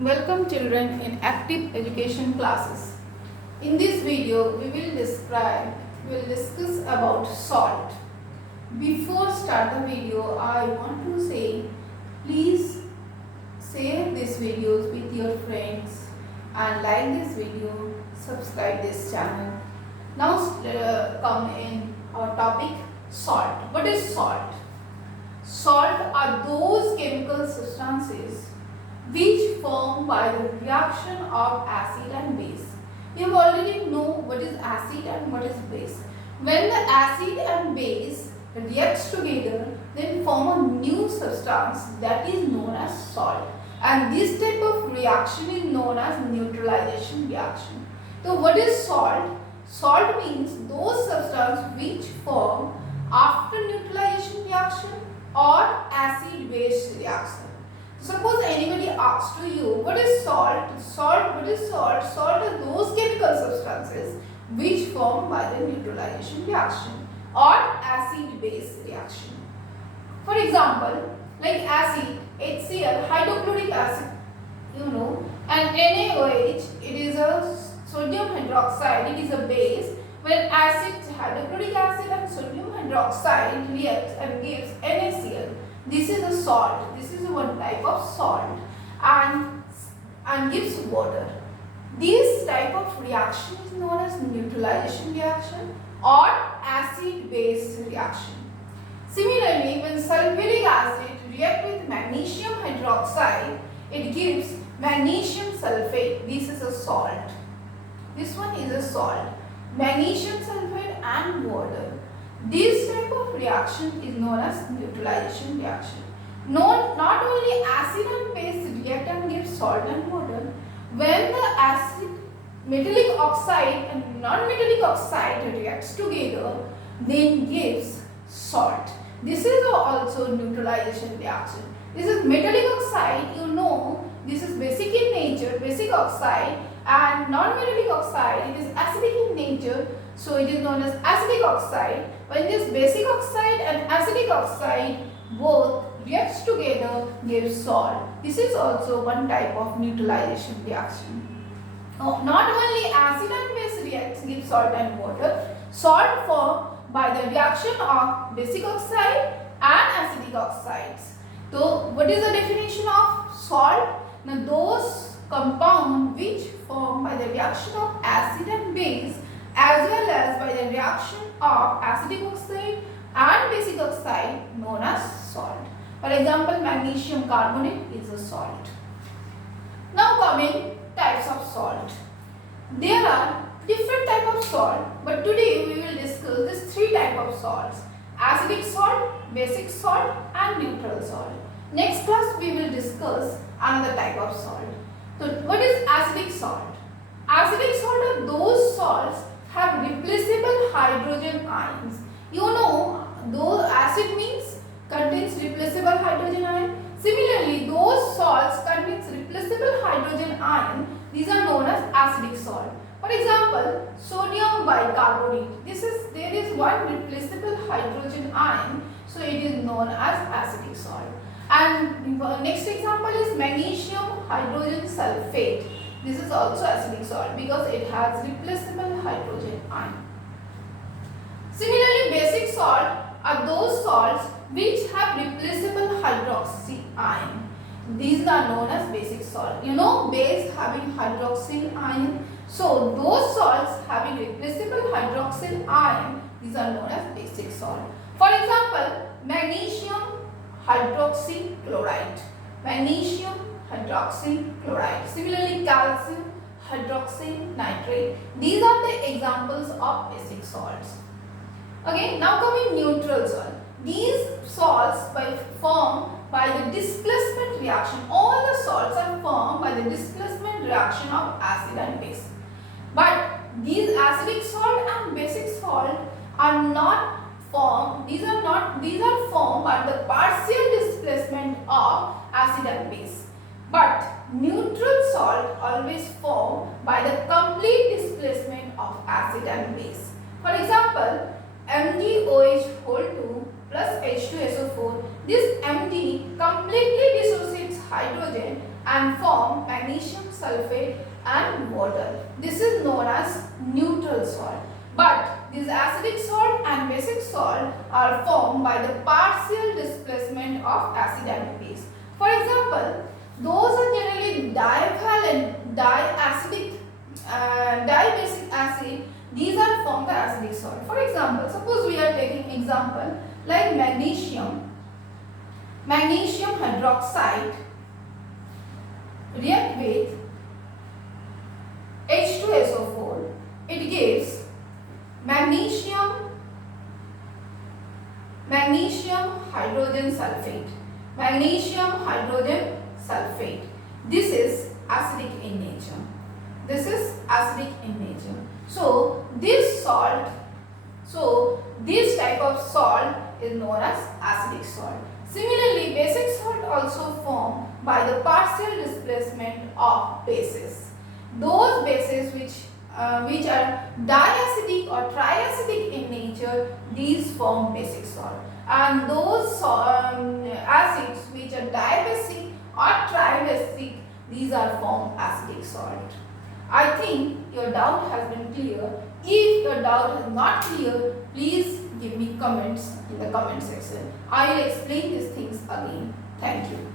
Welcome children in active education classes. In this video we will discuss about salt. Before start the video I want to say please share these videos with your friends and like this video, subscribe this channel. Now come in our topic salt. What is salt? Salt are those chemical substances which form by the reaction of acid and base. You already know what is acid and what is base. When the acid and base reacts together, then form a new substance that is known as salt. And this type of reaction is known as neutralization reaction. So what is salt? Salt means those substances which form after neutralization reaction or acid-base reaction. Suppose anybody asks to you, what is salt? What is salt? Salt are those chemical substances which form by the neutralization reaction or acid-base reaction. For example, like acid, HCl, hydrochloric acid, and NaOH, it is a sodium hydroxide, it is a base. When acid, hydrochloric acid and sodium hydroxide reacts and gives NaCl, this is a salt. This is one type of salt and gives water. This type of reaction is known as neutralization reaction or acid-base reaction. Similarly, when sulfuric acid reacts with magnesium hydroxide, it gives magnesium sulfate. This is a salt. This one is a salt. Magnesium sulfate and water. This type of reaction is known as neutralization reaction. Not only acid and base react and give salt and water. When the acid, metallic oxide and non-metallic oxide reacts together, then gives salt. This is also neutralization reaction. This is metallic oxide, this is basic in nature, basic oxide, and non-metallic oxide, it is acidic in nature, so it is known as acidic oxide. When this basic oxide and acidic oxide both reacts together, gives salt. This is also one type of neutralization reaction. Not only acid and base reacts, give salt and water. Salt formed by the reaction of basic oxide and acidic oxides. So, what is the definition of salt? Now, those compounds which form by the reaction of acid and base as well as by the reaction of acidic oxide and basic oxide known as salt. For example, magnesium carbonate is a salt. Now coming types of salt. There are different types of salt, but today we will discuss these three types of salts: acidic salt, basic salt and neutral salt. Next class we will discuss another type of salt. So what is acidic salt? Acidic salt are those salts have replaceable hydrogen ions. Though acid means contains replaceable hydrogen ion. Similarly, those salts contains replaceable hydrogen ion. These are known as acidic salt. For example, sodium bicarbonate. There is one replaceable hydrogen ion, so it is known as acidic salt. And next example is magnesium hydrogen sulfate. This is also acidic salt because it has replaceable hydrogen ion. Similarly, basic salt are those salts which have replaceable hydroxy ion. These are known as basic salt. Base having hydroxyl ion. So, those salts having replaceable hydroxyl ion, these are known as basic salt. For example, magnesium hydroxychloride. Magnesium hydroxychloride. Similarly, calcium hydroxynitrate. These are the examples of basic salts. Okay, now coming neutral salt. These salts formed by the displacement reaction. All the salts are formed by the displacement reaction of acid and base. But these acidic salt and basic salt are not formed. These are formed by the partial displacement of acid and base. But neutral salt always formed by the complete displacement of acid and base. For example, MgOH2 plus H2SO4. This Mg completely dissociates hydrogen and form magnesium sulfate and water. This is known as neutral salt. But these acidic salt and basic salt are formed by the partial displacement of acid and base. For example, those are generally divalent, diacidic, dibasic acid. These are formed by acidic salt. For example, suppose we are taking example like magnesium hydroxide react with H2SO4. It gives magnesium hydrogen sulfate. Magnesium hydrogen sulfate. This is acidic in nature. This is acidic in nature. So this type of salt is known as acidic salt. Similarly, basic salt also formed by the partial displacement of bases. Those bases which are diacidic or triacidic in nature, these form basic salt. And those acids which are diabasic or tribasic, these are formed acidic salt. I think your doubt has been clear. If your doubt is not clear, please give me comments in the comment section. I will explain these things again. Thank you.